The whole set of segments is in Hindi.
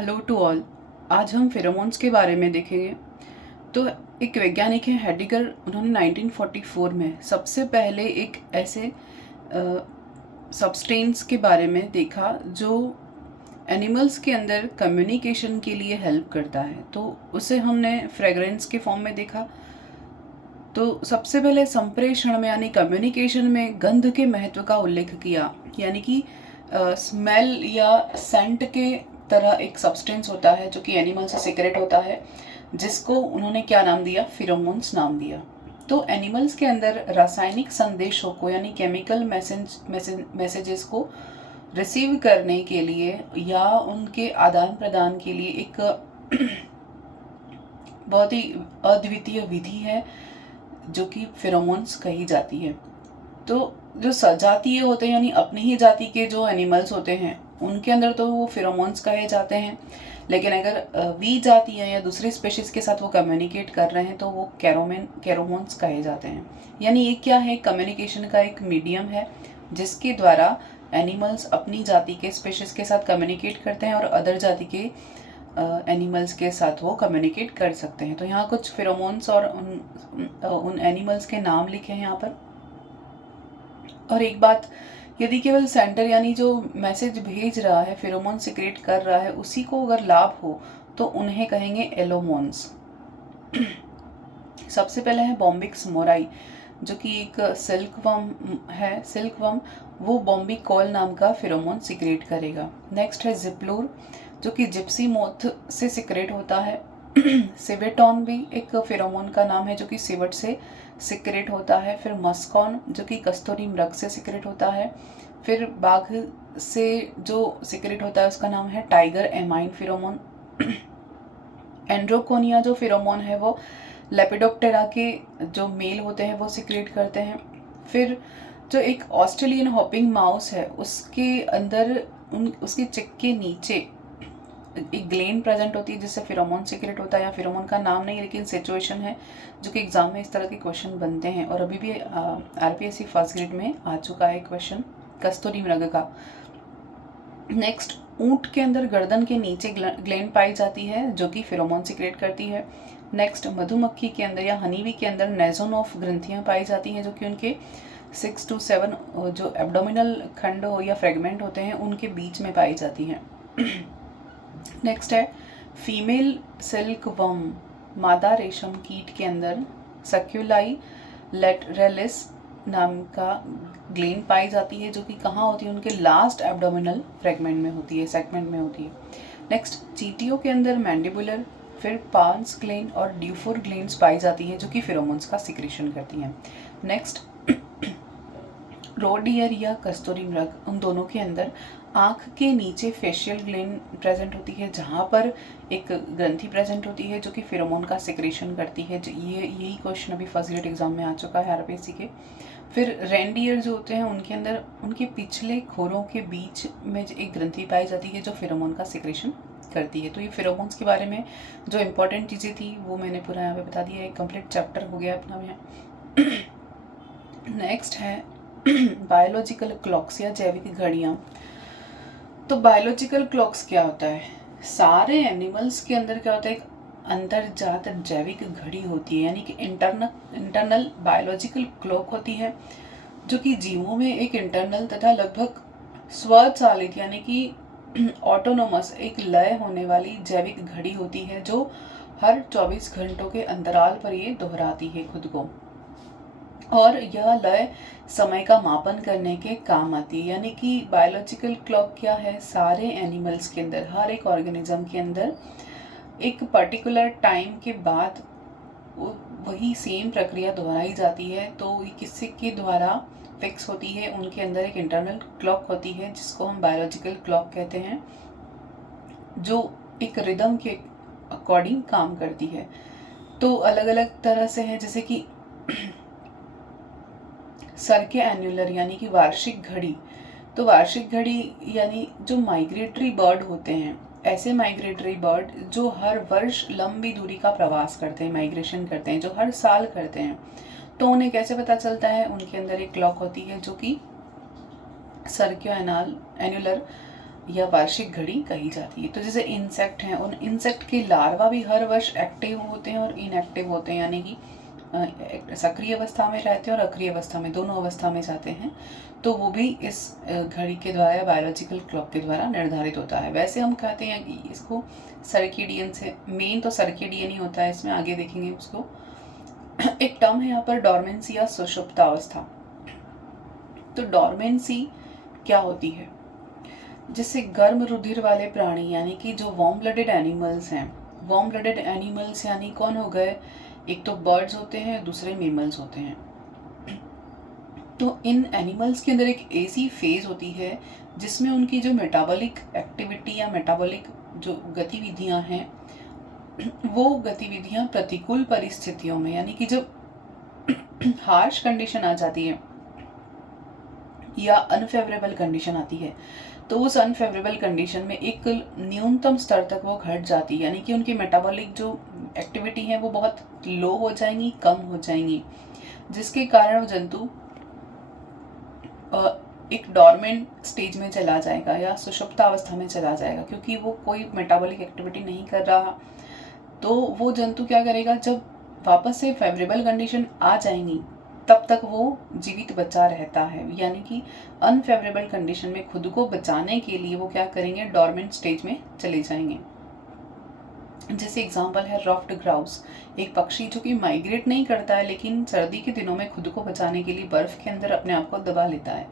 Hello to all. आज हम फेरोमोन्स के बारे में देखेंगे। तो एक वैज्ञानिक है हेडिगर, उन्होंने 1944 में सबसे पहले एक ऐसे सब्सटेंस के बारे में देखा जो एनिमल्स के अंदर कम्युनिकेशन के लिए हेल्प करता है। तो उसे हमने फ्रेगरेंस के फॉर्म में देखा। तो सबसे पहले संप्रेषण में यानी कम्युनिकेशन में गंध के महत्व का उल्लेख किया, यानी कि स्मेल या सेंट के तरह एक सब्सटेंस होता है जो कि एनिमल से सीक्रेट होता है, जिसको उन्होंने क्या नाम दिया, फिरोमोन्स नाम दिया। तो एनिमल्स के अंदर रासायनिक संदेशों को यानी केमिकल मैसेजेस को रिसीव करने के लिए या उनके आदान प्रदान के लिए एक बहुत ही अद्वितीय विधि है जो कि फेरोमोन्स कही जाती है। तो जो सजातीय होते हैं यानी अपनी ही जाति के जो एनिमल्स होते हैं उनके अंदर तो वो फेरोमोन्स कहे जाते हैं, लेकिन अगर वी जाति है या दूसरी स्पेशीज के साथ वो कम्युनिकेट कर रहे हैं तो वो कैरोमोन्स कहे जाते हैं। यानी ये क्या है, कम्युनिकेशन का एक मीडियम है जिसके द्वारा एनिमल्स अपनी जाति के स्पेशीज के साथ कम्युनिकेट करते हैं और अदर जाति के एनिमल्स के साथ वो कम्युनिकेट कर सकते हैं। तो यहाँ कुछ फेरोमोन्स और उन एनिमल्स के नाम लिखे हैं यहाँ पर। और एक बात, यदि केवल सेंटर यानी जो मैसेज भेज रहा है, फेरोमोन सिक्रेट कर रहा है, उसी को अगर लाभ हो तो उन्हें कहेंगे एलोमोन्स। सबसे पहले है बॉम्बिक्स मोराई, जो कि एक सिल्कवर्म है। सिल्कवर्म वो बॉम्बिकॉल नाम का फेरोमोन सिक्रेट करेगा। नेक्स्ट है जिप्लूर, जो कि जिप्सी मोथ से सिक्रेट होता है। सिवेटॉन भी एक फेरोमोन का नाम है जो कि सिवट से सिक्रेट होता है। फिर मस्कॉन जो कि कस्तूरी मृग से सिक्रेट होता है। फिर बाघ से जो सिक्रेट होता है उसका नाम है टाइगर एमाइन फेरोमोन। एंड्रोकोनिया जो फेरोमोन है वो लेपिडोप्टेरा के जो मेल होते हैं वो सिक्रेट करते हैं। फिर जो एक ऑस्ट्रेलियन हॉपिंग माउस है उसके अंदर उसके चिक के नीचे एक ग्लैंड प्रेजेंट होती है जिससे फेरोमोन सिक्रेट होता है। या फेरोमोन का नाम नहीं लेकिन सिचुएशन है, जो कि एग्जाम में इस तरह के क्वेश्चन बनते हैं और अभी भी आरपीएससी फर्स्ट ग्रेड में आ चुका है क्वेश्चन कस्तूरी मृग का। नेक्स्ट, ऊंट के अंदर गर्दन के नीचे ग्लैंड पाई जाती है जो कि फेरोमोन सिक्रेट करती है। नेक्स्ट, मधुमक्खी के अंदर या हनीबी के अंदर नेजोन ऑफ ग्रंथियां पाई जाती हैं जो कि उनके 6 to 7 जो एब्डोमिनल खंड हो या फ्रेगमेंट होते हैं उनके बीच में पाई जाती हैं। नेक्स्ट है फीमेल सिल्क वर्म, मादा रेशम कीट के अंदर सक्यूलाई लेटरेलिस नाम का ग्लैंड पाई जाती है जो कि कहाँ होती है, उनके लास्ट एब्डोमिनल फ्रेगमेंट में होती है, सेगमेंट में होती है। नेक्स्ट, चींटियों के अंदर मैंडिबुलर, फिर पांस ग्लैंड और ड्यूफोर ग्लैंड्स पाई जाती हैं जो कि फेरोमोन्स का सिक्रेशन करती हैं। नेक्स्ट, रोडियर या कस्तूरी मृग, उन दोनों के अंदर आँख के नीचे फेशियल ग्लैंड प्रेजेंट होती है जहाँ पर एक ग्रंथि प्रेजेंट होती है जो कि फेरोमोन का सिक्रेशन करती है। यही क्वेश्चन अभी फर्स्ट ग्रेड एग्जाम में आ चुका है आरपीएससी के। फिर रेंडियर जो होते हैं उनके अंदर उनके पिछले खोरों के बीच में एक ग्रंथि पाई जाती है जो फेरोमोन का सिक्रेशन करती है। तो ये फेरोमोन्स के बारे में जो इम्पोर्टेंट चीज़ें थी वो मैंने पूरा यहाँ पे बता दिया। एक कंप्लीट चैप्टर हो गया अपना यहाँ। नेक्स्ट है बायोलॉजिकल क्लॉक्स या जैविक घड़ियाँ। तो बायोलॉजिकल क्लॉक्स क्या होता है, सारे एनिमल्स के अंदर क्या होता है, एक अंतर्जात जैविक घड़ी होती है, यानी कि इंटरनल बायोलॉजिकल क्लॉक होती है जो कि जीवों में एक इंटरनल तथा लगभग स्वचालित यानी कि ऑटोनोमस एक लय होने वाली जैविक घड़ी होती है जो हर 24 घंटों के अंतराल पर ये दोहराती है खुद को, और यह लय समय का मापन करने के काम आती है। यानी कि बायोलॉजिकल क्लॉक क्या है, सारे एनिमल्स के अंदर, हर एक ऑर्गेनिज्म के अंदर एक पर्टिकुलर टाइम के बाद वही सेम प्रक्रिया दोहराई जाती है। तो किसी के द्वारा फिक्स होती है, उनके अंदर एक इंटरनल क्लॉक होती है जिसको हम बायोलॉजिकल क्लॉक कहते हैं, जो एक रिदम के अकॉर्डिंग काम करती है। तो अलग अलग तरह से है, जैसे कि सर्के एन्युलर यानी कि वार्षिक घड़ी। तो वार्षिक घड़ी यानी जो माइग्रेटरी बर्ड होते हैं, ऐसे माइग्रेटरी बर्ड जो हर वर्ष लंबी दूरी का प्रवास करते हैं, माइग्रेशन करते हैं, जो हर साल करते हैं, तो उन्हें कैसे पता चलता है, उनके अंदर एक क्लॉक होती है जो कि सर्कियो एन्युलर या वार्षिक घड़ी कही जाती है। तो जैसे इंसेक्ट हैं, उन इंसेक्ट के लार्वा भी हर वर्ष एक्टिव होते हैं और इनएक्टिव होते हैं, यानी कि सक्रिय अवस्था में रहते हैं और अक्रिय अवस्था में, दोनों अवस्था में जाते हैं। तो वो भी इस घड़ी के द्वारा या बायोलॉजिकल क्लॉक के द्वारा निर्धारित होता है। वैसे हम कहते हैं कि इसको सर्केडियन से, मेन तो सर्केडियन ही होता है, इसमें आगे देखेंगे उसको। एक टर्म है यहाँ पर डॉर्मेंसी या सुषुप्तावस्था। तो डॉर्मेंसी क्या होती है? जिससे गर्म रुधिर वाले प्राणी, यानी कि जो वार्म ब्लडेड एनिमल्स हैं, वार्म ब्लडेड एनिमल्स यानी कौन हो गए? एक तो बर्ड्स होते हैं, दूसरे मेमल्स होते हैं। तो इन एनिमल्स के अंदर एक ऐसी फेज होती है जिसमें उनकी जो मेटाबॉलिक एक्टिविटी या मेटाबॉलिक जो गतिविधियां हैं, वो गतिविधियां प्रतिकूल परिस्थितियों में, यानी कि जब हार्श कंडीशन आ जाती है या अनफेवरेबल कंडीशन आती है, तो उस अनफेवरेबल कंडीशन में एक न्यूनतम स्तर तक वो घट जाती है, यानी कि उनकी मेटाबॉलिक जो एक्टिविटी है वो बहुत लो हो जाएंगी, कम हो जाएंगी, जिसके कारण वो जंतु एक डॉर्मेंट स्टेज में चला जाएगा या सुषुप्तावस्था में चला जाएगा, क्योंकि वो कोई मेटाबॉलिक एक्टिविटी नहीं कर रहा। तो वो जंतु क्या करेगा, जब वापस से फेवरेबल कंडीशन आ जाएंगी तब तक वो जीवित बचा रहता है, यानी कि अनफेवरेबल कंडीशन में खुद को बचाने के लिए वो क्या करेंगे, डॉर्मेंट स्टेज में चले जाएंगे। जैसे एग्जांपल है रफ्ड ग्राउस, एक पक्षी जो कि माइग्रेट नहीं करता है, लेकिन सर्दी के दिनों में खुद को बचाने के लिए बर्फ के अंदर अपने आप को दबा लेता है,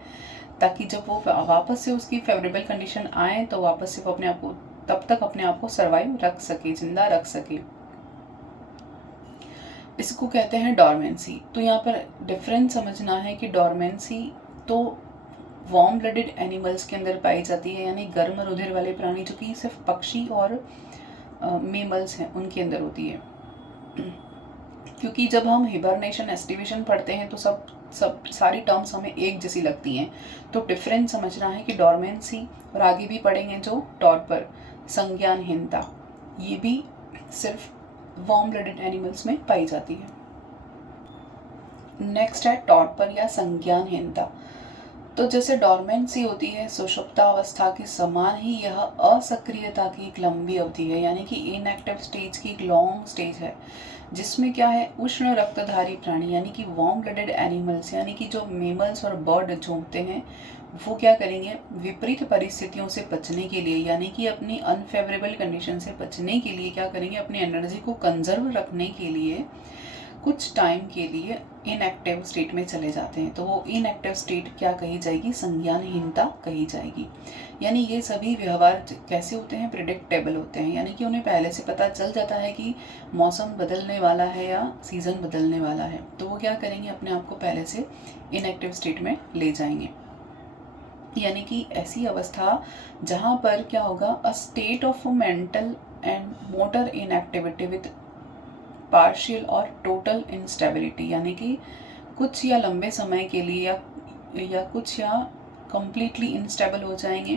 ताकि जब वो वापस से उसकी फेवरेबल कंडीशन आए तो वापस से वो अपने आप को, तब तक अपने आप को सर्वाइव रख सके, जिंदा रख सके। इसको कहते हैं डॉर्मेंसी। तो यहाँ पर डिफरेंस समझना है कि डॉर्मेंसी तो वार्म ब्लडेड एनिमल्स के अंदर पाई जाती है, यानी गर्म रुधिर वाले प्राणी, जो कि सिर्फ पक्षी और मेमल्स हैं उनके अंदर होती है। क्योंकि जब हम हिबरनेशन, एस्टिवेशन पढ़ते हैं तो सब सारी टर्म्स हमें एक जैसी लगती हैं, तो डिफरेंस समझना है कि डॉर्मेंसी, और आगे भी पढ़ेंगे जो टॉर्पर, संज्ञानहीनता, ये भी सिर्फ वार्म ब्लडेड एनिमल्स में पाई जाती है। नेक्स्ट है टॉर्पर या संज्ञानहीनता। तो जैसे डॉर्मेंसी होती है सुषुप्तावस्था के समान ही यह असक्रियता की एक लंबी अवधि है, यानी कि इनएक्टिव स्टेज की एक लॉन्ग स्टेज है, जिसमें क्या है, उष्ण रक्तधारी प्राणी यानी कि वार्म ब्लडेड एनिमल्स, यानी कि जो मेमल्स और बर्ड जो होते हैं, वो क्या करेंगे, विपरीत परिस्थितियों से बचने के लिए, यानी कि अपनी अनफेवरेबल कंडीशन से बचने के लिए क्या करेंगे, अपनी एनर्जी को कंजर्व रखने के लिए कुछ टाइम के लिए इनएक्टिव स्टेट में चले जाते हैं। तो वो इनएक्टिव स्टेट क्या कही जाएगी, संज्ञानहीनता कही जाएगी। यानी ये सभी व्यवहार कैसे होते हैं, प्रिडिक्टेबल होते हैं, यानी कि उन्हें पहले से पता चल जाता है कि मौसम बदलने वाला है या सीज़न बदलने वाला है, तो वो क्या करेंगे, अपने आप को पहले से इनएक्टिव स्टेट में ले जाएंगे। यानी कि ऐसी अवस्था जहाँ पर क्या होगा, a state of mental and motor inactivity with partial और टोटल इंस्टेबिलिटी, यानी कि कुछ या लंबे समय के लिए या कुछ या कंप्लीटली इंस्टेबल हो जाएंगे,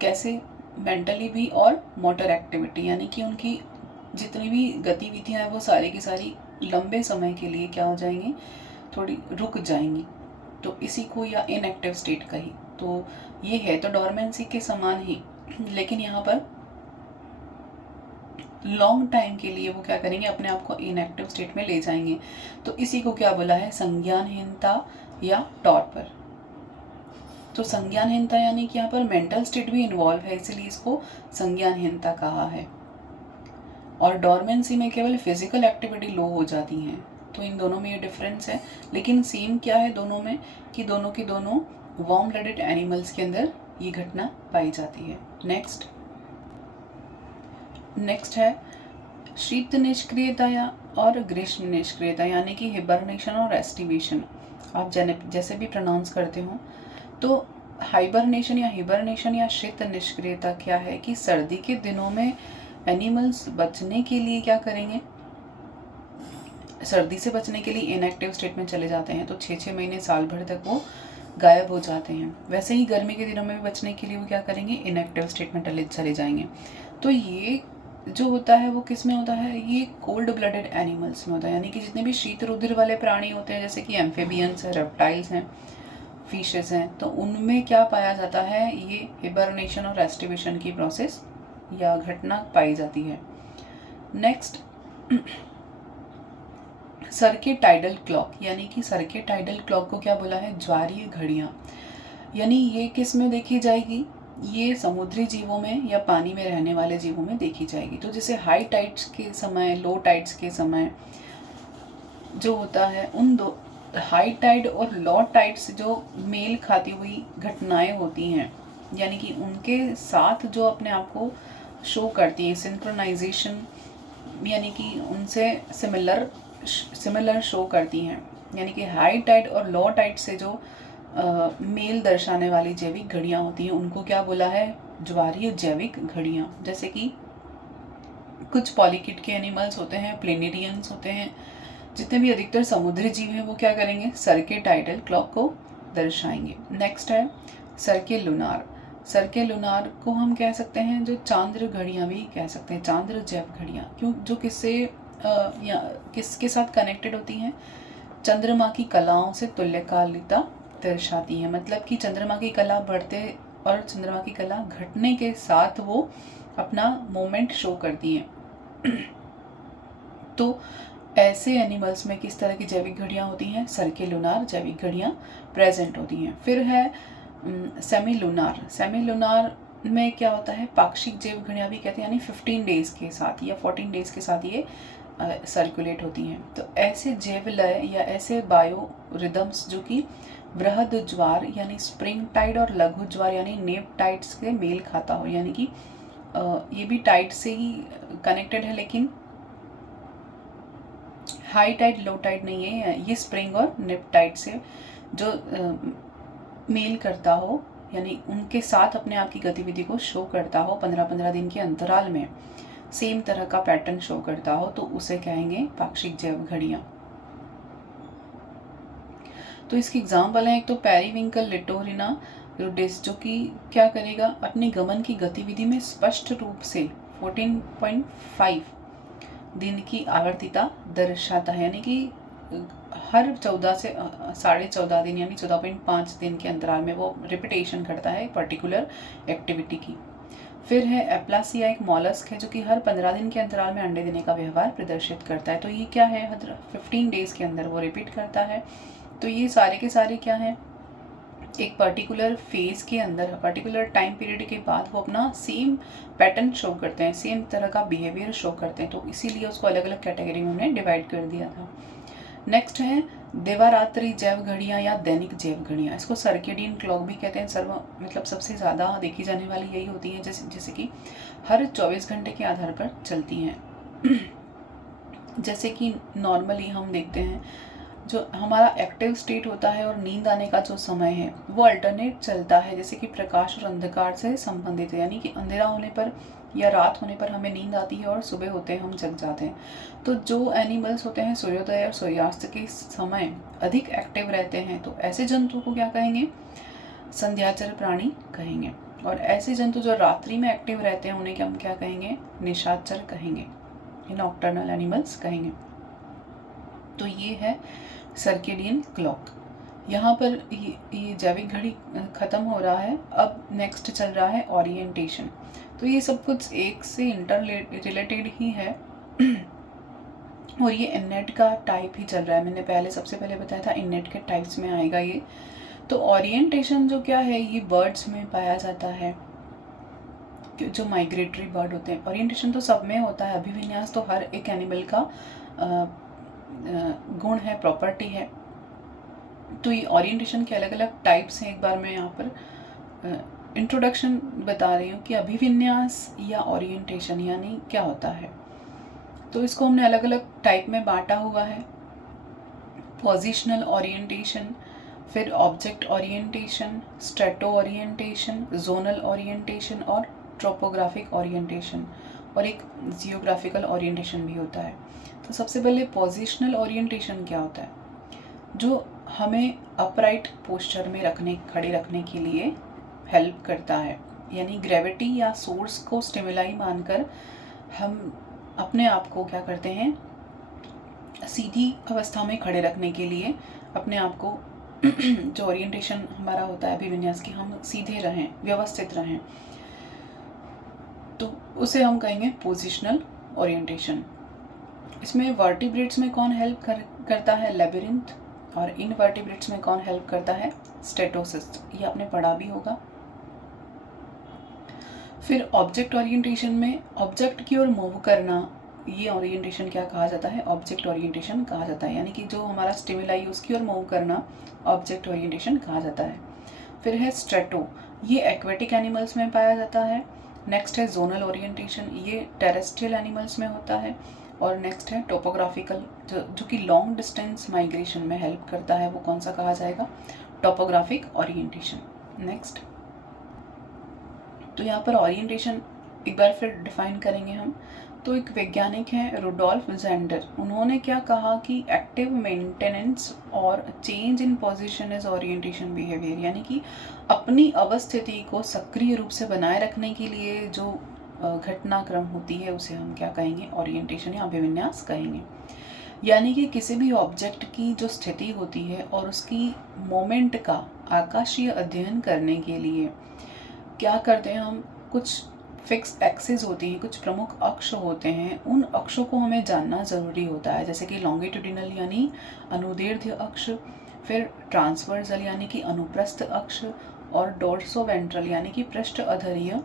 कैसे, मेंटली भी और मोटर एक्टिविटी, यानी कि उनकी जितनी भी गतिविधियां हैं वो सारी की सारी लंबे समय के लिए क्या हो जाएंगी, थोड़ी रुक जाएंगी। तो इसी को या इनएक्टिव स्टेट कही। तो ये है तो डॉर्मेंसी के समान ही, लेकिन यहाँ पर लॉन्ग टाइम के लिए वो क्या करेंगे, अपने आप को इनएक्टिव स्टेट में ले जाएंगे। तो इसी को क्या बोला है, संज्ञानहीनता या टॉर्पर। तो संज्ञानहीनता यानी कि यहाँ पर मेंटल स्टेट भी इन्वॉल्व है, इसीलिए इसको संज्ञानहीनता कहा है। और डॉर्मेंसी में केवल फिजिकल एक्टिविटी लो हो जाती हैं। तो इन दोनों में ये डिफरेंस है, लेकिन सेम क्या है दोनों में, कि दोनों की दोनों वार्म ब्लडेड एनिमल्स के अंदर ये घटना पाई जाती है। नेक्स्ट है शीत निष्क्रियता और ग्रीष्म निष्क्रियता, यानी कि हिबरनेशन और एस्टिवेशन, आप जैसे भी प्रोनाउंस करते हो। तो हाइबरनेशन या हिबरनेशन या शीत निष्क्रियता क्या है, कि सर्दी के दिनों में एनिमल्स बचने के लिए क्या करेंगे, सर्दी से बचने के लिए इनएक्टिव स्टेट में चले जाते हैं, तो 6-6 महीने साल भर तक वो गायब हो जाते हैं। वैसे ही गर्मी के दिनों में भी बचने के लिए वो क्या करेंगे, इनएक्टिव स्टेट में चले जाएंगे। तो ये जो होता है वो किस में होता है, ये कोल्ड ब्लडेड एनिमल्स में होता है, यानी कि जितने भी शीत रुधिर वाले प्राणी होते हैं, जैसे कि एम्फेबियंस है, रेप्टाइल्स हैं, फिशेस हैं, तो उनमें क्या पाया जाता है, ये हिबरनेशन और एस्टिवेशन की प्रोसेस या घटना पाई जाती है। नेक्स्ट, सर्केटाइडल क्लॉक, यानी कि सर्केटाइडल क्लॉक को क्या बोला है, ज्वारीय घड़ियाँ। यानी ये किस में देखी जाएगी, ये समुद्री जीवों में या पानी में रहने वाले जीवों में देखी जाएगी। तो जैसे हाई टाइड्स के समय, लो टाइड्स के समय जो होता है, उन दो हाई टाइड और लो टाइड से जो मेल खाती हुई घटनाएं होती हैं, यानी कि उनके साथ जो अपने आप को शो करती हैं, सिंक्रोनाइजेशन, यानी कि उनसे सिमिलर शो करती हैं, यानी कि हाई टाइड और लो टाइड से जो मेल दर्शाने वाली जैविक घड़ियाँ होती हैं, उनको क्या बोला है, ज्वारीय जैविक घड़ियाँ। जैसे कि कुछ पॉलीकिट के एनिमल्स होते हैं, प्लेनेरियंस होते हैं, जितने भी अधिकतर समुद्री जीव हैं वो क्या करेंगे, सर्केटाइडल क्लॉक को दर्शाएंगे। नेक्स्ट है सर्के लुनार। सर्के लुनार को हम कह सकते हैं जो चांद्र घड़ियाँ भी कह सकते हैं, चांद्र जैव घड़ियाँ, क्यों, जो किससे या किसके साथ कनेक्टेड होती हैं, चंद्रमा की कलाओं से तुल्यकालिता दर्शाती है। मतलब कि चंद्रमा की कला बढ़ते और चंद्रमा की कला घटने के साथ वो अपना मोमेंट शो करती हैं। तो ऐसे एनिमल्स में किस तरह की जैविक घड़ियाँ होती हैं, सर्के लुनार जैविक घड़ियाँ प्रेजेंट होती हैं। फिर है सेमी लुनार। सेमी लुनार में क्या होता है, पाक्षिक जैव घड़ियाँ भी कहते हैं, यानी 15 डेज के साथ या 14 डेज के साथ ये सर्कुलेट होती हैं। तो ऐसे जैव लय या ऐसे बायो रिदम्स जो कि बृहद ज्वार यानी स्प्रिंग टाइड और लघु ज्वार यानी नेप टाइड से मेल खाता हो, यानी कि ये भी टाइड से ही कनेक्टेड है, लेकिन हाई टाइड लो टाइड नहीं है, ये स्प्रिंग और नेप टाइड से जो मेल करता हो, यानी उनके साथ अपने आप की गतिविधि को शो करता हो 15-15 दिन के अंतराल में, सेम तरह का पैटर्न शो करता हो, तो उसे कहेंगे पाक्षिक जैव घड़ियाँ। तो इसकी एग्जाम्पल है, एक तो पेरीविंकल लिटोरिना रुडिस, जो कि क्या करेगा, अपनी गमन की गतिविधि में स्पष्ट रूप से 14.5 दिन की आवर्तिता दर्शाता है, यानी कि हर 14 से 14.5 दिन यानी 14.5 दिन के अंतराल में वो रिपीटेशन करता है पर्टिकुलर एक्टिविटी की। फिर है एप्लासिया, एक मॉलस्क है जो कि हर 15 दिन के अंतराल में अंडे देने का व्यवहार प्रदर्शित करता है। तो ये क्या है, 15 डेज के अंदर वो रिपीट करता है। तो ये सारे के सारे क्या हैं, एक पर्टिकुलर फेज के अंदर, पर्टिकुलर टाइम पीरियड के बाद वो अपना सेम पैटर्न शो करते हैं, सेम तरह का बिहेवियर शो करते हैं। तो इसीलिए उसको अलग अलग कैटेगरी में हमने डिवाइड कर दिया था। नेक्स्ट है दिवारात्रि जैव घड़ियाँ या दैनिक जैव घड़ियाँ। इसको सर्केडियन क्लॉक भी कहते हैं। मतलब सबसे ज़्यादा देखी जाने वाली यही होती है, जैसे कि हर 24 घंटे के आधार पर चलती हैं। जैसे कि नॉर्मली हम देखते हैं जो हमारा एक्टिव स्टेट होता है और नींद आने का जो समय है वो अल्टरनेट चलता है, जैसे कि प्रकाश और अंधकार से संबंधित है, यानी कि अंधेरा होने पर या रात होने पर हमें नींद आती है और सुबह होते हैं हम जग जाते हैं। तो जो एनिमल्स होते हैं सूर्योदय और सूर्यास्त के समय अधिक एक्टिव रहते हैं, तो ऐसे जंतु को क्या कहेंगे, संध्याचर प्राणी कहेंगे। और ऐसे जंतु जो रात्रि में एक्टिव रहते हैं उन्हें हम क्या कहेंगे, निशाचर कहेंगे, नॉक्टर्नल एनिमल्स कहेंगे। तो ये है सर्केडियन क्लॉक। यहाँ पर ये जैविक घड़ी ख़त्म हो रहा है। अब नेक्स्ट चल रहा है ओरिएंटेशन। तो ये सब कुछ एक से इंटर रिलेटेड ही है और ये इननेट का टाइप ही चल रहा है। मैंने पहले सबसे पहले बताया था इननेट के टाइप्स में आएगा ये। तो ओरिएंटेशन जो क्या है, ये बर्ड्स में पाया जाता है, जो माइग्रेटरी बर्ड होते हैं। ओरिएंटेशन तो सब में होता है, अभिविन्यास तो हर एक एनिमल का गुण है, प्रॉपर्टी है। तो ये ओरिएंटेशन के अलग अलग टाइप्स हैं। एक बार मैं यहाँ पर इंट्रोडक्शन बता रही हूँ कि अभिविन्यास या ओरिएंटेशन यानी क्या होता है। तो इसको हमने अलग अलग टाइप में बांटा हुआ है, पोजिशनल ओरिएंटेशन, फिर object orientation, strato orientation, zonal orientation और ट्रोपोग्राफिक ओरिएंटेशन, और एक जियोग्राफिकल ओरिएंटेशन भी होता है। तो सबसे पहले पोजिशनल ओरिएंटेशन क्या होता है, जो हमें अपराइट पोस्चर में खड़े रखने के लिए हेल्प करता है, यानी ग्रेविटी या सोर्स को स्टिमुलाई मानकर हम अपने आप को क्या करते हैं, सीधी अवस्था में खड़े रखने के लिए अपने आप को जो ओरिएंटेशन हमारा होता है अभिविन्यास की, हम सीधे रहें, व्यवस्थित रहें, तो उसे हम कहेंगे पोजिशनल ओरिएंटेशन। इसमें वर्टिब्रेट्स में कौन हेल्प करता है? लेबिरिंथ। और इनवर्टिब्रेट्स में कौन हेल्प करता है? स्टेटोसिस्ट। ये आपने पढ़ा भी होगा। फिर ऑब्जेक्ट ओरिएंटेशन में ऑब्जेक्ट की ओर मूव करना, ये ओरिएंटेशन क्या कहा जाता है? ऑब्जेक्ट ओरिएंटेशन कहा जाता है। यानी कि जो हमारा स्टिमुलाई उसकी ओर मूव करना ऑब्जेक्ट ओरिएंटेशन कहा जाता है। फिर है स्ट्रेटो, ये एक्वेटिक एनिमल्स में पाया जाता है। नेक्स्ट है जोनल ओरिएंटेशन, ये टेरेस्ट्रियल एनिमल्स में होता है। और नेक्स्ट है टोपोग्राफिकल, जो कि लॉन्ग डिस्टेंस माइग्रेशन में हेल्प करता है, वो कौन सा कहा जाएगा? Topographic orientation. नेक्स्ट, तो यहाँ पर ओरिएंटेशन एक बार फिर डिफाइन करेंगे हम। तो एक वैज्ञानिक हैं रुडोल्फ ज़ेंडर, उन्होंने क्या कहा कि एक्टिव मेंटेनेंस और change in position is orientation behaviour, यानी कि अपनी अवस्थिति को सक्रिय रूप से बनाए रखने के लिए जो घटनाक्रम होती है उसे हम क्या कहेंगे? ओरिएंटेशन या अभिविन्यास कहेंगे। यानी कि किसी भी ऑब्जेक्ट की जो स्थिति होती है और उसकी मोमेंट का आकाशीय अध्ययन करने के लिए क्या करते हैं हम? कुछ फिक्स एक्सिस होती हैं, कुछ प्रमुख अक्ष होते हैं, उन अक्षों को हमें जानना ज़रूरी होता है, जैसे कि लॉन्गिट्यूडिनल यानी अनुदैर्ध्य अक्ष, फिर ट्रांसवर्सल यानी कि अनुप्रस्थ अक्ष, और डोर्सोवेंट्रल यानी कि पृष्ठ अधरीय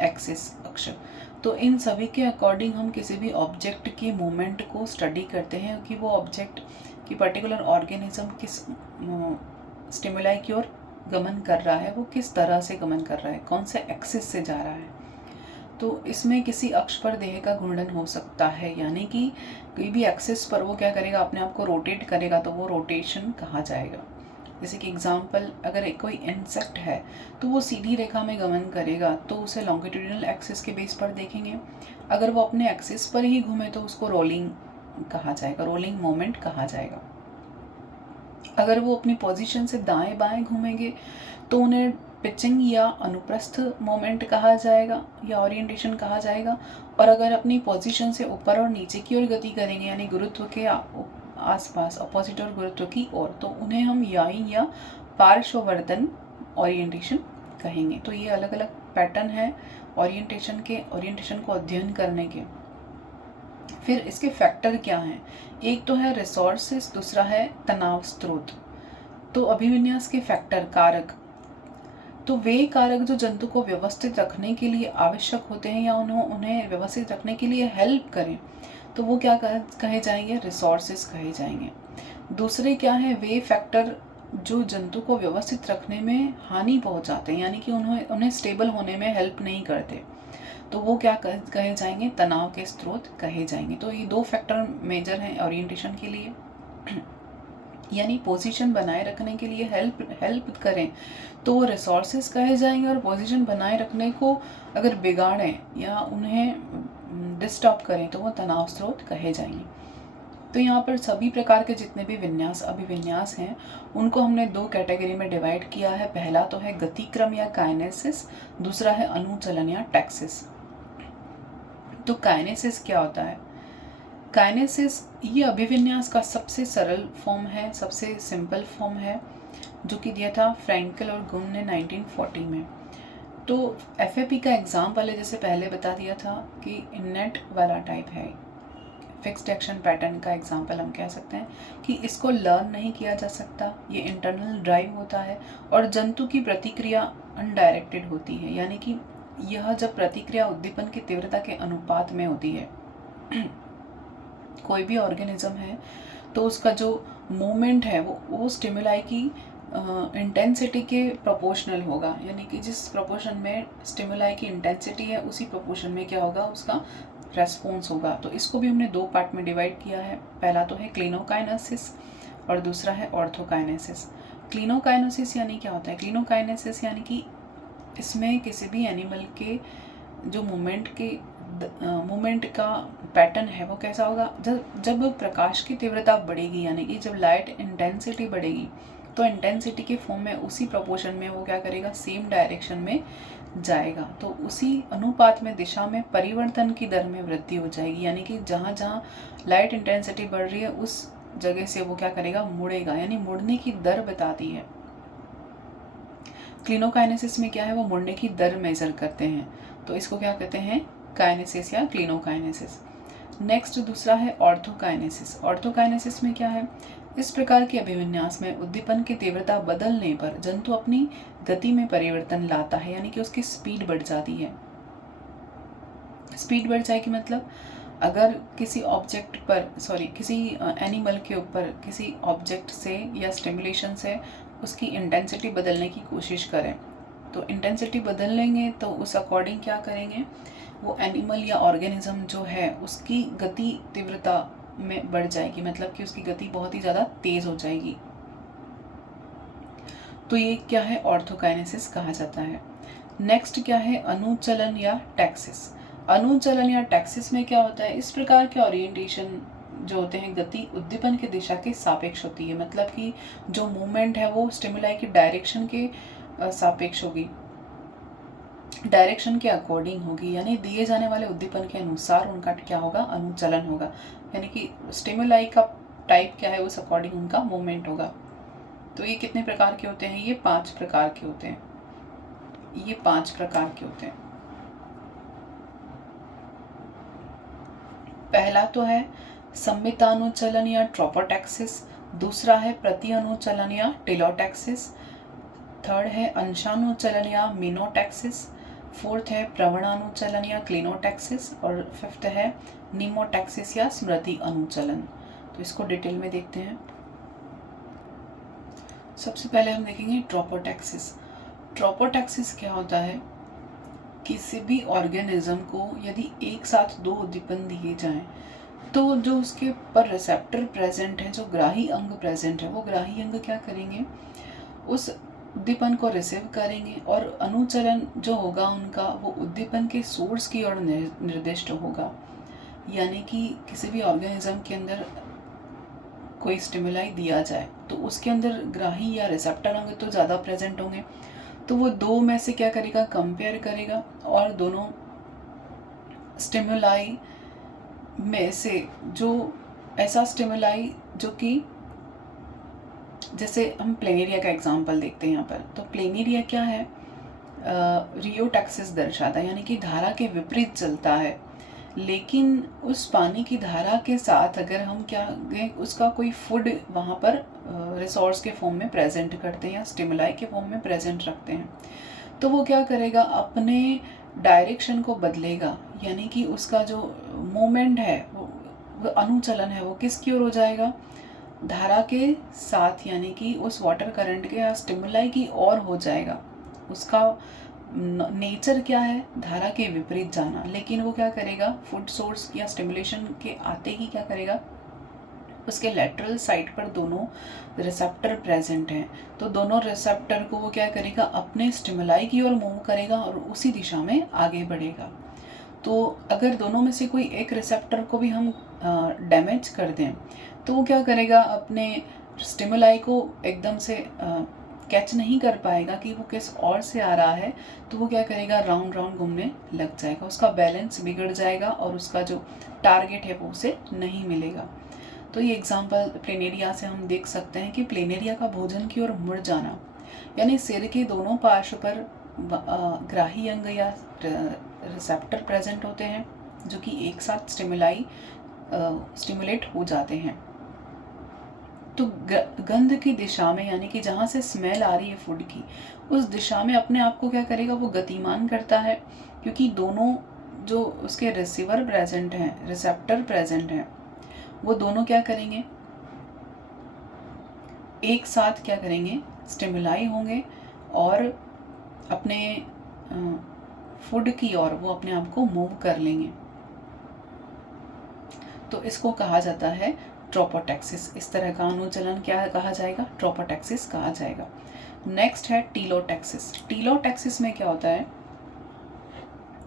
एक्सिस अक्ष। तो इन सभी के अकॉर्डिंग हम किसी भी ऑब्जेक्ट की मूवमेंट को स्टडी करते हैं कि वो ऑब्जेक्ट की पर्टिकुलर ऑर्गेनिज्म किस स्टिमुलाई की ओर गमन कर रहा है, वो किस तरह से गमन कर रहा है, कौन से एक्सिस से जा रहा है। तो इसमें किसी अक्ष पर देह का घूर्णन हो सकता है, यानी कि कोई भी एक्सिस पर वो क्या करेगा? अपने आप को रोटेट करेगा, तो वो रोटेशन कहा जाएगा। जैसे कि एग्जाम्पल, अगर कोई इंसेक्ट है तो वो सीधी रेखा में गमन करेगा तो उसे लॉन्गिट्यूडिनल एक्सिस के बेस पर देखेंगे। अगर वो अपने एक्सिस पर ही घूमे तो उसको रोलिंग कहा जाएगा, रोलिंग मोमेंट कहा जाएगा। अगर वो अपनी पोजीशन से दाएं बाएं घूमेंगे तो उन्हें पिचिंग या अनुप्रस्थ मोमेंट कहा जाएगा या ओरिएंटेशन कहा जाएगा। और अगर अपनी पोजीशन से ऊपर और नीचे की ओर गति करेंगे, यानी गुरुत्व के आसपास, अपोजिट और गुरुत्व की ओर, तो उन्हें हम याई या पार्श्ववर्तन ओरिएंटेशन कहेंगे। तो ये अलग अलग पैटर्न है ओरिएंटेशन को अध्ययन करने के। फिर इसके फैक्टर क्या हैं? एक तो है रिसोर्सेस, दूसरा है तनाव स्रोत। तो अभिविन्यास के फैक्टर, कारक, तो वे कारक जो जंतु को व्यवस्थित रखने के लिए आवश्यक होते हैं या उन्हें व्यवस्थित रखने के लिए हेल्प करें, तो वो क्या कहे जाएंगे? रिसोर्सेस कहे जाएंगे। दूसरे क्या है? वे फैक्टर जो जंतु को व्यवस्थित रखने में हानि पहुंचाते हैं, यानी कि उन्हें स्टेबल होने में हेल्प नहीं करते, तो वो क्या कहे जाएंगे? तनाव के स्रोत कहे जाएंगे। तो ये दो फैक्टर मेजर हैं ओरिएंटेशन के लिए, यानी पोजीशन बनाए रखने के लिए हेल्प करें तो वो रिसोर्सेस कहे जाएंगे, और पोजीशन बनाए रखने को अगर बिगाड़ें या उन्हें डिस्टर्ब करें तो वो तनाव स्रोत कहे जाएंगे। तो यहाँ पर सभी प्रकार के जितने भी अभिविन्यास हैं उनको हमने दो कैटेगरी में डिवाइड किया है। पहला तो है गतिक्रम या काइनेसिस, दूसरा है अनुचलन या टैक्सिस। तो काइनेसिस क्या होता है? काइनेसिस ये अभिविन्यास का सबसे सरल फॉर्म है, सबसे सिंपल फॉर्म है, जो कि दिया था फ्रैंकल और गुन ने 1940 में। तो एफएपी का एग्जाम वाले जैसे पहले बता दिया था कि इननेट वाला टाइप है, फिक्स्ड एक्शन पैटर्न का एग्जाम्पल हम कह सकते हैं कि इसको लर्न नहीं किया जा सकता, ये इंटरनल ड्राइव होता है, और जंतु की प्रतिक्रिया अनडायरेक्टेड होती है, यानी कि यह जब प्रतिक्रिया उद्दीपन की तीव्रता के अनुपात में होती है। कोई भी ऑर्गेनिज्म है तो उसका जो मूवमेंट है वो स्टिमुलाई की इंटेंसिटी के प्रोपोर्शनल होगा, यानी कि जिस प्रोपोर्शन में स्टिमुलाई की इंटेंसिटी है उसी प्रोपोर्शन में क्या होगा? उसका रेस्पॉन्स होगा। तो इसको भी हमने दो पार्ट में डिवाइड किया है। पहला तो है क्लिनोकाइनेसिस और दूसरा है ऑर्थोकाइनेसिस। क्लिनोकाइनेसिस यानी क्या होता है? क्लिनोकाइनेसिस यानी कि इसमें किसी भी एनिमल के जो मूवमेंट का पैटर्न है वो कैसा होगा? जब प्रकाश की तीव्रता बढ़ेगी, यानी कि जब लाइट इंटेंसिटी बढ़ेगी, तो इंटेंसिटी के फॉर्म में उसी प्रोपोर्शन में वो क्या करेगा? सेम डायरेक्शन में जाएगा। तो उसी अनुपात में दिशा में परिवर्तन की दर में वृद्धि हो जाएगी, यानी कि जहाँ जहाँ लाइट इंटेंसिटी बढ़ रही है उस जगह से वो क्या करेगा, मुड़ेगा, यानी मुड़ने की दर बताती है। क्लिनोकाइनेसिस में क्या है, वो मुड़ने की दर मेजर करते हैं, तो इसको क्या कहते हैं, काइनेसिस या क्लिनोकाइनेसिस। नेक्स्ट दूसरा है ऑर्थोकाइनेसिस। ऑर्थोकाइनेसिस में क्या है, इस प्रकार के अभिविन्यास में उद्दीपन की तीव्रता बदलने पर जंतु अपनी गति में परिवर्तन लाता है, यानी कि उसकी स्पीड बढ़ जाती है। स्पीड बढ़ जाएगी मतलब अगर किसी ऑब्जेक्ट पर किसी एनिमल के ऊपर किसी ऑब्जेक्ट से या स्टिमुलेशन से उसकी इंटेंसिटी बदलने की कोशिश करें, तो इंटेंसिटी बदल लेंगे तो उस अकॉर्डिंग क्या करेंगे, वो एनिमल या ऑर्गेनिज्म जो है उसकी गति तीव्रता में बढ़ जाएगी, मतलब कि उसकी गति बहुत ही ज़्यादा तेज़ हो जाएगी। तो ये क्या है, ऑर्थोकाइनेसिस कहा जाता है। नेक्स्ट क्या है, अनुचलन या टैक्सिस। अनुचलन या टैक्सिस में क्या होता है, इस प्रकार के ओरिएंटेशन जो होते हैं गति उद्दीपन की दिशा के सापेक्ष होती है, मतलब कि जो मूवमेंट है वो स्टिमुलाई की डायरेक्शन के सापेक्ष होगी, डायरेक्शन के अकॉर्डिंग होगी, यानी दिए जाने वाले उद्दीपन के अनुसार उनका क्या होगा, अनुचलन होगा, यानी कि स्टिमुलाई का टाइप क्या है उस अकॉर्डिंग उनका मूवमेंट होगा। तो ये कितने प्रकार के होते हैं, ये 5 प्रकार के होते हैं, ये 5 प्रकार के होते हैं। पहला तो है सम्मितानुचलन या ट्रोपोटैक्सिस, दूसरा है प्रति अनुचलन या टेलोटैक्सिस, थर्ड है अंशानुचलन या मिनोटैक्सिस, फोर्थ है प्रवणानुचलन या क्लिनोटैक्सिस, और फिफ्थ है नीमोटैक्सिस या स्मृति अनुचलन। तो इसको डिटेल में देखते हैं। सबसे पहले हम देखेंगे ट्रोपोटैक्सिस। ट्रोपोटैक्सिस क्या होता है, किसी भी ऑर्गेनिज्म को यदि एक साथ 2 उद्दीपन दिए जाएं तो जो उसके पर रिसेप्टर प्रेजेंट है, जो ग्राही अंग प्रेजेंट है, वो ग्राही अंग क्या करेंगे, उस उद्दीपन को रिसीव करेंगे और अनुचलन जो होगा उनका वो उद्दीपन के सोर्स की ओर निर्दिष्ट होगा। यानी कि किसी भी ऑर्गेनिज्म के अंदर कोई स्टिमुलाई दिया जाए तो उसके अंदर ग्राही या रिसेप्टर अंग तो ज़्यादा प्रेजेंट होंगे, तो वो 2 में से क्या करेगा, कंपेयर करेगा, और दोनों स्टिमुलाई में से जो ऐसा स्टिमुलाई जो कि, जैसे हम प्लेनेरिया का एग्जांपल देखते हैं यहाँ पर, तो प्लेनेरिया क्या है, रियोटैक्सिस दर्शाता है, यानी कि धारा के विपरीत चलता है, लेकिन उस पानी की धारा के साथ अगर हम क्या उसका कोई फूड वहाँ पर रिसोर्स के फॉर्म में प्रेजेंट करते हैं या स्टिमुलाई के फॉर्म में प्रेजेंट रखते हैं, तो वो क्या करेगा, अपने डायरेक्शन को बदलेगा, यानी कि उसका जो मोमेंट है वो अनुचलन है वो किसकी ओर हो जाएगा, धारा के साथ, यानी कि उस वाटर करंट के या स्टिमुलाई की ओर हो जाएगा। उसका नेचर क्या है, धारा के विपरीत जाना, लेकिन वो क्या करेगा, फूड सोर्स या स्टिमुलेशन के आते ही क्या करेगा, उसके लेटरल साइड पर दोनों रिसेप्टर प्रेजेंट हैं, तो दोनों रिसेप्टर को वो क्या करेगा, अपने स्टिमुलाई की ओर मूव करेगा और उसी दिशा में आगे बढ़ेगा। तो अगर दोनों में से कोई एक रिसेप्टर को भी हम डैमेज कर दें तो वो क्या करेगा, अपने स्टिमुलाई को एकदम से कैच नहीं कर पाएगा कि वो किस ओर से आ रहा है, तो वो क्या करेगा, राउंड राउंड घूमने लग जाएगा, उसका बैलेंस बिगड़ जाएगा और उसका जो टारगेट है वो उसे नहीं मिलेगा। तो ये एग्जांपल प्लेनेरिया से हम देख सकते हैं कि प्लेनेरिया का भोजन की ओर मुड़ जाना, यानी सिर के दोनों पार्श्व पर ग्राही अंग या रिसेप्टर प्रेजेंट होते हैं जो कि एक साथ स्टिमुलेट हो जाते हैं। तो गंध की दिशा में, यानी कि जहाँ से स्मेल आ रही है फूड की, उस दिशा में अपने आप को क्या करेगा, वो गतिमान करता है, क्योंकि दोनों जो उसके रिसीवर प्रेजेंट हैं, रिसेप्टर प्रेजेंट हैं, वो दोनों क्या करेंगे, एक साथ क्या करेंगे, स्टिमुलाई होंगे और अपने फूड की ओर वो अपने आप को मूव कर लेंगे। तो इसको कहा जाता है ट्रोपोटैक्सिस। इस तरह का अनुचलन क्या कहा जाएगा, ट्रोपोटैक्सिस कहा जाएगा। नेक्स्ट है टीलोटैक्सिस। टीलोटैक्सिस में क्या होता है,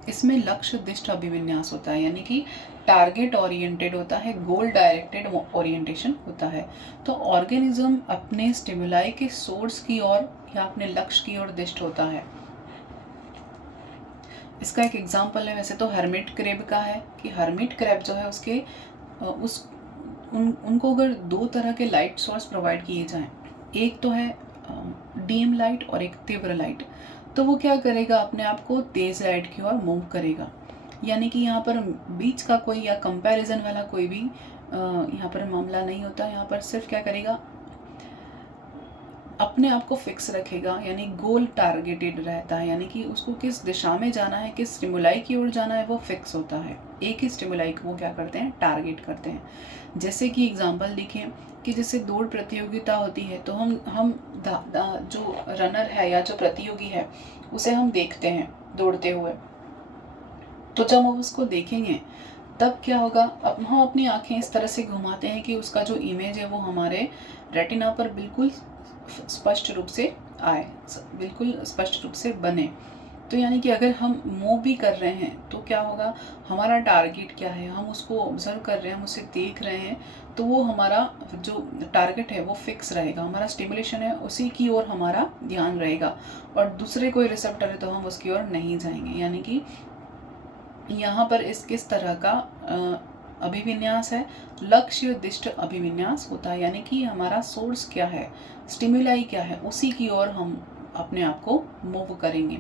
इसमें लक्ष्य दिष्ट अभिविन्यास होता है, यानी कि टारगेट ओरिएंटेड होता है, गोल डायरेक्टेड ओरिएंटेशन होता है। तो ऑर्गेनिज्म अपने स्टिमुलाई के सोर्स की ओर या अपने लक्ष्य की ओर दिष्ट होता है। इसका एक एग्जाम्पल है वैसे तो हर्मिट क्रैब का है, कि हर्मिट क्रैब जो है उसके उनको अगर दो तरह के लाइट सोर्स प्रोवाइड किए जाएं, एक तो है डीम लाइट और एक तीव्र लाइट, तो वो क्या करेगा, अपने आप को तेज़ लाइट की ओर मूव करेगा। यानी कि यहाँ पर बीच का कोई या कंपैरिजन वाला कोई भी यहाँ पर मामला नहीं होता। यहाँ पर सिर्फ क्या करेगा, अपने आप को फिक्स रखेगा, यानी गोल टारगेटेड रहता है, यानी कि उसको किस दिशा में जाना है, किस स्टिमुलाई की ओर जाना है वो फिक्स होता है। एक ही स्टिमुलाई को वो क्या करते हैं, टारगेट करते हैं। जैसे कि एग्जांपल देखें कि जैसे दौड़ प्रतियोगिता होती है, तो हम जो रनर है या जो प्रतियोगी है उसे हम देखते हैं दौड़ते हुए। तो जब हम उसको देखेंगे तब क्या होगा, अब हम अपनी आंखें इस तरह से घुमाते हैं कि उसका जो इमेज है वो हमारे रेटिना पर बिल्कुल स्पष्ट रूप से आए, बिल्कुल स्पष्ट रूप से बने। तो यानी कि अगर हम मूव भी कर रहे हैं तो क्या होगा, हमारा टारगेट क्या है, हम उसको ऑब्जर्व कर रहे हैं, हम उसे देख रहे हैं, तो वो हमारा जो टारगेट है वो फिक्स रहेगा, हमारा स्टिमुलेशन है उसी की ओर हमारा ध्यान रहेगा, और दूसरे कोई रिसेप्टर है तो हम उसकी ओर नहीं जाएंगे। यानी कि यहाँ पर किस तरह का अभिविन्यास है, लक्ष्य दिष्ट अभिविन्यास होता है। यानी कि हमारा सोर्स क्या है, स्टिमुलाई क्या है, उसी की ओर हम अपने आप को मूव करेंगे।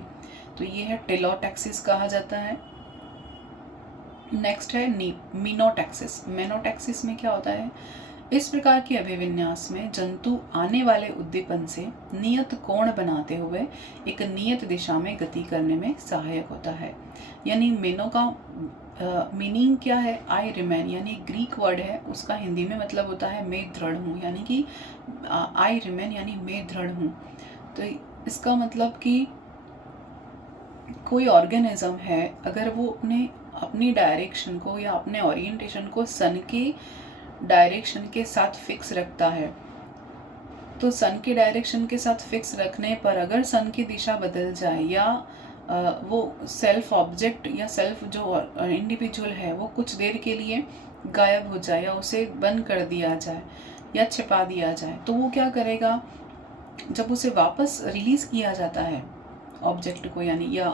तो ये है टेलोटैक्सिस कहा जाता है। नेक्स्ट है मीनोटैक्सिस। मेनोटैक्सिस में क्या होता है, इस प्रकार के अभिविन्यास में जंतु आने वाले उद्दीपन से नियत कोण बनाते हुए एक नियत दिशा में गति करने में सहायक होता है। यानी मेनो का मीनिंग क्या है, आई रिमेन, यानी ग्रीक वर्ड है, उसका हिंदी में मतलब होता है मैं दृढ़ हूँ, यानी कि आई रिमेन यानी मैं दृढ़ हूँ। तो इसका मतलब कि कोई ऑर्गेनिज्म है, अगर वो अपनी डायरेक्शन को या अपने ओरिएंटेशन को सन के डायरेक्शन के साथ फिक्स रखता है, तो सन के डायरेक्शन के साथ फिक्स रखने पर अगर सन की दिशा बदल जाए या वो सेल्फ ऑब्जेक्ट या सेल्फ जो इंडिविजुअल है वो कुछ देर के लिए गायब हो जाए या उसे बंद कर दिया जाए या छिपा दिया जाए, तो वो क्या करेगा, जब उसे वापस रिलीज किया जाता है ऑब्जेक्ट को यानी या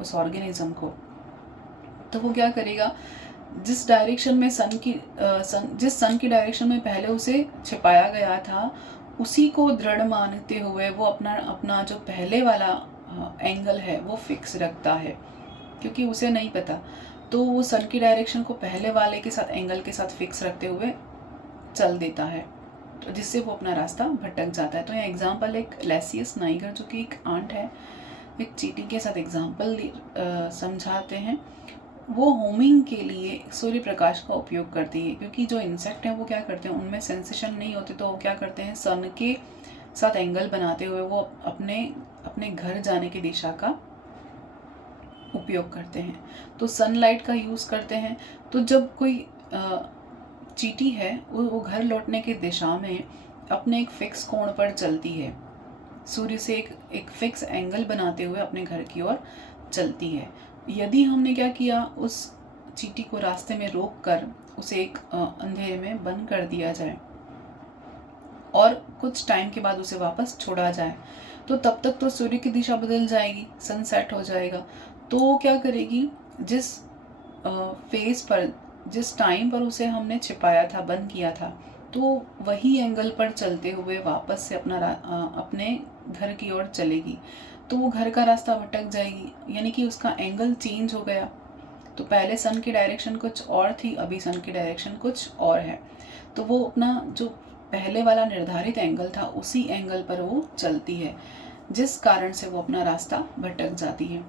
उस ऑर्गेनिज्म को, तो वो क्या करेगा, जिस डायरेक्शन में जिस सन की डायरेक्शन में पहले उसे छिपाया गया था उसी को दृढ़ मानते हुए वो अपना जो पहले वाला एंगल है वो फिक्स रखता है, क्योंकि उसे नहीं पता, तो वो सन की डायरेक्शन को पहले वाले के साथ एंगल के साथ फिक्स रखते हुए चल देता है, तो जिससे वो अपना रास्ता भटक जाता है। तो यहाँ एग्जाम्पल एक लेसियस नाइगर जो कि एक आंट है, एक चींटी के साथ एग्जाम्पल समझाते हैं। वो होमिंग के लिए सूर्य प्रकाश का उपयोग करती है, क्योंकि जो इंसेक्ट हैं वो क्या करते हैं, उनमें सेंसेशन नहीं होते, तो वो क्या करते हैं, सन के साथ एंगल बनाते हुए वो अपने घर जाने की दिशा का उपयोग करते हैं, तो सनलाइट का यूज़ करते हैं। तो जब कोई चींटी है वो घर लौटने की दिशा में अपने एक फिक्स कोण पर चलती है, सूर्य से एक फिक्स एंगल बनाते हुए अपने घर की ओर चलती है। यदि हमने क्या किया, उस चींटी को रास्ते में रोक कर उसे एक अंधेरे में बंद कर दिया जाए और कुछ टाइम के बाद उसे वापस छोड़ा जाए, तो तब तक तो सूर्य की दिशा बदल जाएगी, सनसेट हो जाएगा। तो वो क्या करेगी, जिस फेज पर जिस टाइम पर उसे हमने छिपाया था, बंद किया था, तो वही एंगल पर चलते हुए वापस से अपने घर की ओर चलेगी, तो वो घर का रास्ता भटक जाएगी, यानी कि उसका एंगल चेंज हो गया। तो पहले सन की डायरेक्शन कुछ और थी, अभी सन की डायरेक्शन कुछ और है, तो वो अपना जो पहले वाला निर्धारित एंगल था उसी एंगल पर वो चलती है, जिस कारण से वो अपना रास्ता भटक जाती है।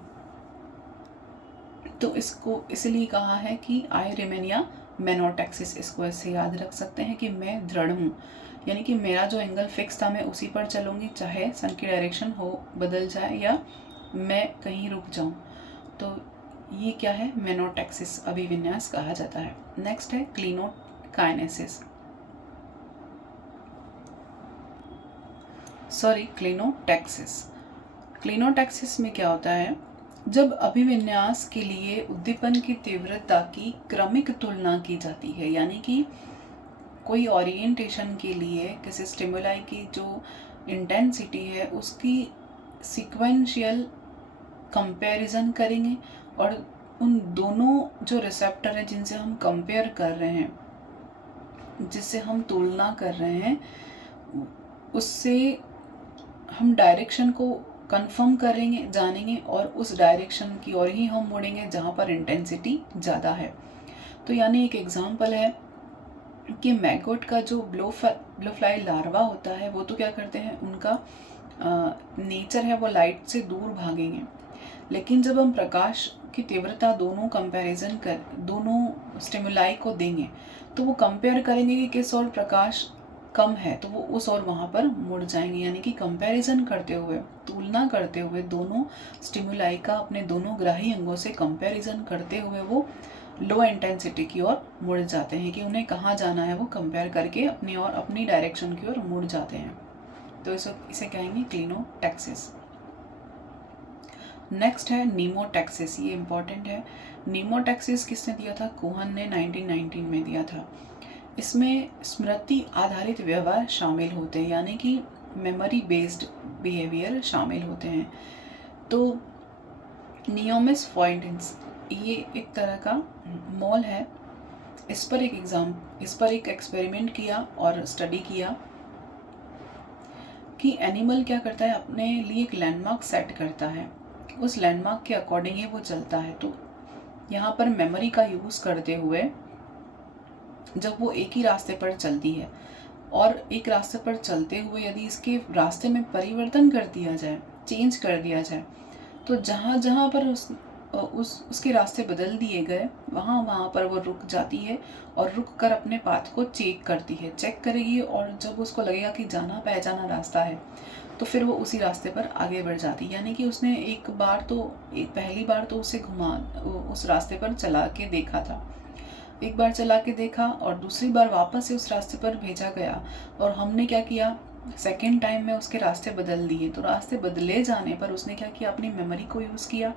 तो इसको इसलिए कहा है कि आई रिमेन या मेनोटैक्सिस, इसको ऐसे याद रख सकते हैं कि मैं दृढ़ हूँ, यानी कि मेरा जो एंगल फिक्स था मैं उसी पर चलूँगी, चाहे सन की डायरेक्शन हो बदल जाए या मैं कहीं रुक जाऊँ। तो ये क्या है, मेनोटैक्सिस अभिविन्यास कहा जाता है। नेक्स्ट है क्लिनोटैक्सिस, क्लिनोटैक्सिस में क्या होता है, जब अभिविन्यास के लिए उद्दीपन की तीव्रता की क्रमिक तुलना की जाती है, यानी कि कोई ओरिएंटेशन के लिए किसी स्टिमुलाई की जो इंटेंसिटी है उसकी सीक्वेंशियल कंपैरिजन करेंगे, और उन दोनों जो रिसेप्टर हैं जिनसे हम कंपेयर कर रहे हैं जिससे हम तुलना कर रहे हैं उससे हम डायरेक्शन को कंफर्म करेंगे, जानेंगे और उस डायरेक्शन की ओर ही हम मुड़ेंगे जहाँ पर इंटेंसिटी ज़्यादा है। तो यानी एक एग्जांपल है कि मैगोट का जो ब्लोफ्लाई लार्वा होता है वो तो क्या करते हैं, उनका नेचर है वो लाइट से दूर भागेंगे। लेकिन जब हम प्रकाश की तीव्रता दोनों कंपैरिजन कर दोनों स्टिमुलाई को देंगे तो वो कंपेयर करेंगे कि किस और प्रकाश कम है, तो वो उस और वहाँ पर मुड़ जाएंगे। यानी कि कंपैरिजन करते हुए, तुलना करते हुए दोनों स्टिमुलाई का अपने दोनों ग्राही अंगों से कंपैरिजन करते हुए वो लो इंटेंसिटी की ओर मुड़ जाते हैं कि उन्हें कहाँ जाना है वो कंपेयर करके अपनी और अपनी डायरेक्शन की ओर मुड़ जाते हैं। तो इसे कहेंगे क्लिनोटैक्सिस। नेक्स्ट है नीमोटैक्सिस। ये इम्पॉर्टेंट है। नीमोटैक्सिस किसने दिया था? कोहन ने 1919 में दिया था। इसमें स्मृति आधारित व्यवहार शामिल होते हैं, यानी कि मेमोरी बेस्ड बिहेवियर शामिल होते हैं। तो नियोमिस फॉइंडेंस ये एक तरह का मॉल है। इस पर एक एक्सपेरिमेंट किया और स्टडी किया कि एनिमल क्या करता है, अपने लिए एक लैंडमार्क सेट करता है, उस लैंडमार्क के अकॉर्डिंग ही वो चलता है। तो यहाँ पर मेमोरी का यूज़ करते हुए जब वो एक ही रास्ते पर चलती है और एक रास्ते पर चलते हुए यदि इसके रास्ते में परिवर्तन कर दिया जाए, चेंज कर दिया जाए, तो जहाँ जहाँ पर उसके रास्ते बदल दिए गए वहाँ पर वो रुक जाती है और रुक कर अपने पाथ को चेक करेगी और जब उसको लगेगा कि जाना पहचाना रास्ता है तो फिर वो उसी रास्ते पर आगे बढ़ जाती है। यानी कि उसने पहली बार तो उसे उस रास्ते पर चला के देखा था, एक बार चला के देखा और दूसरी बार वापस से उस रास्ते पर भेजा गया और हमने क्या किया, सेकेंड टाइम में उसके रास्ते बदल दिए। तो रास्ते बदले जाने पर उसने क्या किया, अपनी मेमोरी को यूज़ किया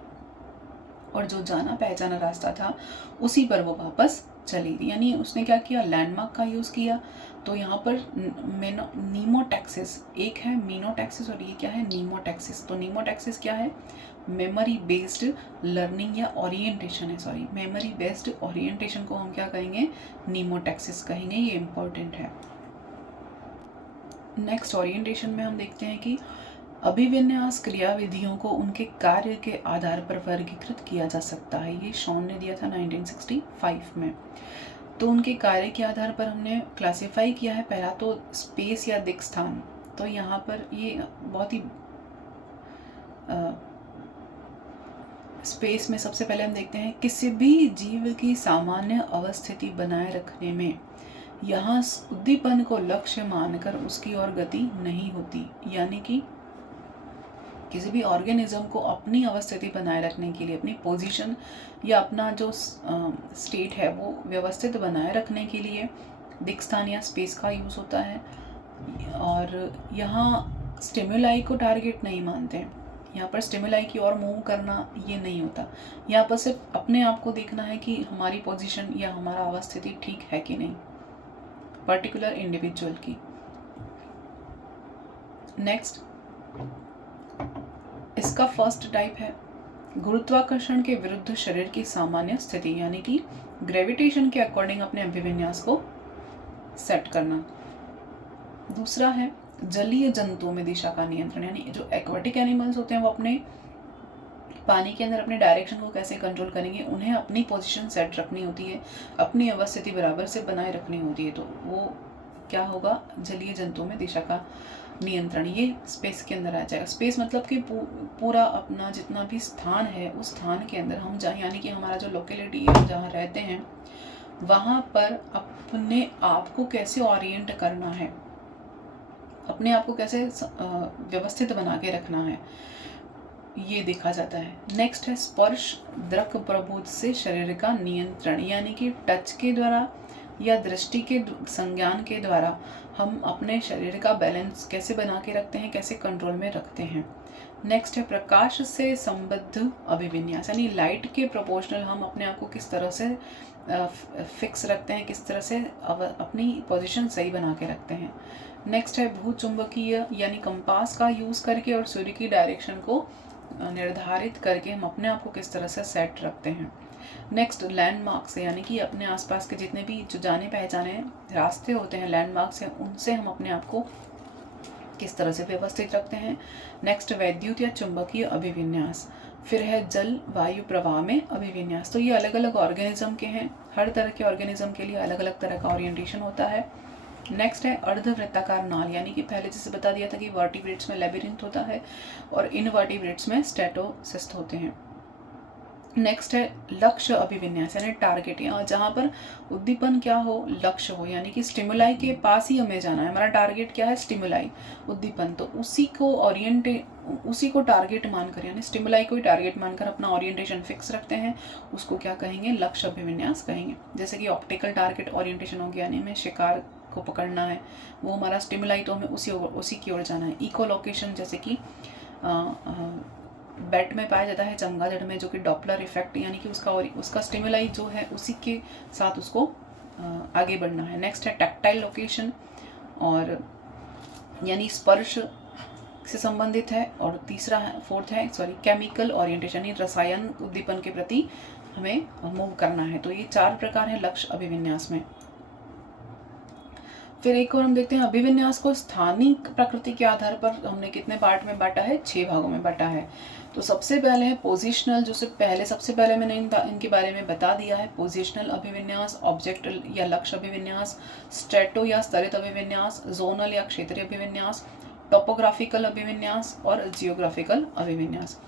और जो जाना पहचाना रास्ता था उसी पर वो वापस चली थी। यानी उसने क्या किया, लैंडमार्क का यूज़ किया। तो यहाँ पर नीमोटैक्सिस एक है, मीनोटैक्सिस और ये क्या है, नीमोटैक्सिस। तो नीमोटैक्सिस क्या है, मेमोरी बेस्ड लर्निंग या ओरिएंटेशन है, सॉरी मेमोरी बेस्ड ओरिएंटेशन को हम क्या कहेंगे, नीमोटैक्सिस कहेंगे। ये इम्पोर्टेंट है। नेक्स्ट ओरिएंटेशन में हम देखते हैं कि अभिविन्यास क्रियाविधियों को उनके कार्य के आधार पर वर्गीकृत किया जा सकता है। ये शॉन ने दिया था 1965 में। तो उनके कार्य के आधार पर हमने क्लासिफाई किया है। पहला तो स्पेस या दिक् स्थान। तो यहाँ पर ये बहुत ही स्पेस में सबसे पहले हम देखते हैं किसी भी जीव की सामान्य अवस्थिति बनाए रखने में यहाँ उद्दीपन को लक्ष्य मानकर उसकी ओर गति नहीं होती। यानी कि किसी भी ऑर्गेनिज्म को अपनी अवस्थिति बनाए रखने के लिए, अपनी पोजीशन या अपना जो स्टेट है वो व्यवस्थित बनाए रखने के लिए दिक् स्थान या स्पेस का यूज़ होता है। और यहाँ स्टिमुलाई को टारगेट नहीं मानते हैं, यहाँ पर स्टिमुलाई की ओर मूव करना ये नहीं होता। यहाँ पर सिर्फ अपने आप को देखना है कि हमारी पोजीशन या हमारा अवस्थिति ठीक है कि नहीं, पर्टिकुलर इंडिविजुअल की। नेक्स्ट, इसका फर्स्ट टाइप है गुरुत्वाकर्षण के विरुद्ध शरीर की सामान्य स्थिति, यानी कि ग्रेविटेशन के अकॉर्डिंग अपने अभिविन्यास को सेट करना। दूसरा है जलीय जंतुओं में दिशा का नियंत्रण, यानी जो एक्वाटिक एनिमल्स होते हैं वो अपने पानी के अंदर अपने डायरेक्शन को कैसे कंट्रोल करेंगे, उन्हें अपनी पोजीशन सेट रखनी होती है, अपनी अवस्थिति बराबर से बनाए रखनी होती है। तो वो क्या होगा, जलीय जंतुओं में दिशा का नियंत्रण। ये स्पेस के अंदर आ जाएगा। स्पेस मतलब कि पूरा अपना जितना भी स्थान है उस स्थान के अंदर हम जाएं, यानी कि हमारा जो लोकेलिटी है, हम जहाँ रहते हैं वहाँ पर अपने आप को कैसे ओरिएंट करना है, अपने आप को कैसे व्यवस्थित बना के रखना है, ये देखा जाता है। नेक्स्ट है स्पर्श दृक् प्रबोध से शरीर का नियंत्रण, यानी कि टच के द्वारा या दृष्टि के संज्ञान के द्वारा हम अपने शरीर का बैलेंस कैसे बना के रखते हैं, कैसे कंट्रोल में रखते हैं। नेक्स्ट है प्रकाश से संबद्ध अभिविन्यास, यानी लाइट के प्रोपोर्शनल हम अपने आप को किस तरह से फिक्स रखते हैं, किस तरह से अपनी पोजीशन सही बना के रखते हैं। नेक्स्ट है भूचुंबकीय, यानी कंपास का यूज़ करके और सूर्य की डायरेक्शन को निर्धारित करके हम अपने आप को किस तरह से सेट रखते हैं। नेक्स्ट लैंडमार्क से, यानी कि अपने आसपास के जितने भी जो जाने पहचाने रास्ते होते हैं, लैंडमार्क्स हैं, उनसे हम अपने आप को किस तरह से व्यवस्थित रखते हैं। नेक्स्ट वैद्युत या चुंबकीय अभिविन्यास, फिर है जल वायु प्रवाह में अभिविन्यास। तो ये अलग अलग ऑर्गेनिज्म के हैं, हर तरह के ऑर्गेनिज्म के लिए अलग अलग तरह का ओरिएंटेशन होता है। नेक्स्ट है अर्धवृत्ताकार नाल, यानी कि पहले जैसे बता दिया था कि वर्टिब्रेट्स में लेबिरिंथ होता है और इनवर्टिब्रेट्स में स्टेटोसिस्ट होते हैं। नेक्स्ट है लक्ष्य अभिविन्यास, यानी टारगेट, यहाँ जहाँ पर उद्दीपन क्या हो, लक्ष्य हो, यानी कि स्टिमुलाई के पास ही हमें जाना है। हमारा टारगेट क्या है, स्टिमुलाई, उद्दीपन, तो उसी को टारगेट मानकर, यानी स्टिमुलाई को ही टारगेट मानकर अपना ओरिएंटेशन फिक्स रखते हैं, उसको क्या कहेंगे, लक्ष्य अभिविन्यास कहेंगे। जैसे कि ऑप्टिकल टारगेट ओरिएंटेशन हो गया, यानी हमें शिकार को पकड़ना है, वो हमारा स्टिमुलाई, तो हमें उसी की ओर जाना है। इको लोकेशन, जैसे कि बेट में पाया जाता है चमगादड़ में, जो कि डॉपलर इफेक्ट, यानी कि उसका स्टिमुलाई जो है उसी के साथ उसको आगे बढ़ना है। नेक्स्ट है टैक्टाइल लोकेशन, और यानी स्पर्श से संबंधित है। और फोर्थ है केमिकल ओरिएंटेशन, यानी रसायन उद्दीपन के प्रति हमें मूव करना है। तो ये 4 प्रकार हैं लक्ष्य अभिविन्यास में। फिर एक और हम देखते हैं अभिविन्यास को स्थानिक प्रकृति के आधार पर हमने कितने पार्ट में बांटा है, 6 भागों में बांटा है। तो सबसे पहले है पोजिशनल, जो सबसे पहले मैंने इनके बारे में बता दिया है। पोजिशनल अभिविन्यास, ऑब्जेक्ट या लक्ष्य अभिविन्यास, स्ट्रेटो या स्तरित अभिविन्यास, जोनल या क्षेत्रीय अभिविन्यास, टोपोग्राफिकल अभिविन्यास और जियोग्राफिकल अभिविन्यास।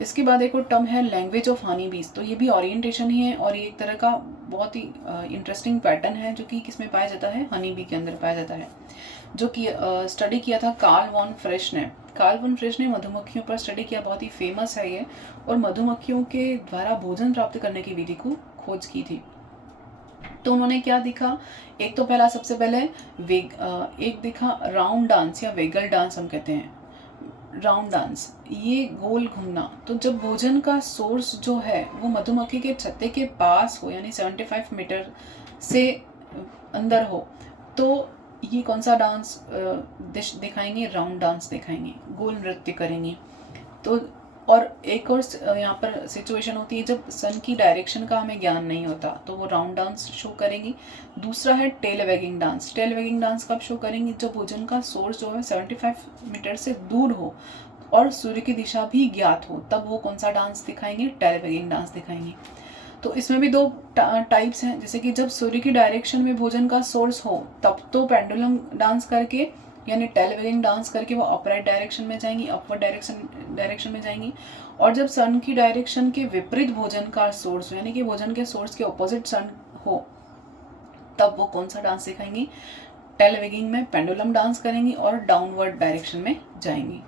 इसके बाद एक और टर्म है लैंग्वेज ऑफ हनी बीज। तो ये भी ओरिएंटेशन ही है और ये एक तरह का बहुत ही इंटरेस्टिंग पैटर्न है, जो कि किसमें पाया जाता है, हनी बी के अंदर पाया जाता है, जो कि स्टडी किया था कार्ल वॉन फ्रेश ने। कार्ल वॉन फ्रेश ने मधुमक्खियों पर स्टडी किया, बहुत ही फेमस है ये, और मधुमक्खियों के द्वारा भोजन प्राप्त करने की विधि को खोज की थी। तो उन्होंने क्या दिखा, एक तो पहला सबसे पहले एक दिखा राउंड डांस या वेगल डांस हम कहते हैं, राउंड डांस, ये गोल घूमना। तो जब भोजन का सोर्स जो है वो मधुमक्खी के छत्ते के पास हो, यानी 75 मीटर से अंदर हो, तो ये कौन सा डांस दिखाएंगे, राउंड डांस दिखाएंगे, गोल नृत्य करेंगे। तो और एक और यहाँ पर सिचुएशन होती है जब सन की डायरेक्शन का हमें ज्ञान नहीं होता, तो वो राउंड डांस शो करेंगी। दूसरा है tail wagging dance. Tail wagging dance कब शो करेंगी, जब भोजन का सोर्स जो है 75 मीटर से दूर हो और सूर्य की दिशा भी ज्ञात हो, तब वो कौन सा डांस दिखाएंगे, टेल वैगिंग डांस दिखाएंगे। तो इसमें भी 2 टाइप्स हैं, जैसे कि जब सूर्य की डायरेक्शन में भोजन का सोर्स हो तब तो पेंडुलम डांस करके, यानी टेल वैगिंग डांस करके वो अपराइट डायरेक्शन में जाएंगी, अपवर्ड डायरेक्शन में जाएंगी। और जब सन की डायरेक्शन के विपरीत भोजन का सोर्स, यानी कि भोजन के सोर्स के ऑपोजिट सन हो, तब वो कौन सा डांस दिखाएंगी, टेल वैगिंग में पेंडुलम डांस करेंगी और डाउनवर्ड डायरेक्शन में जाएंगी।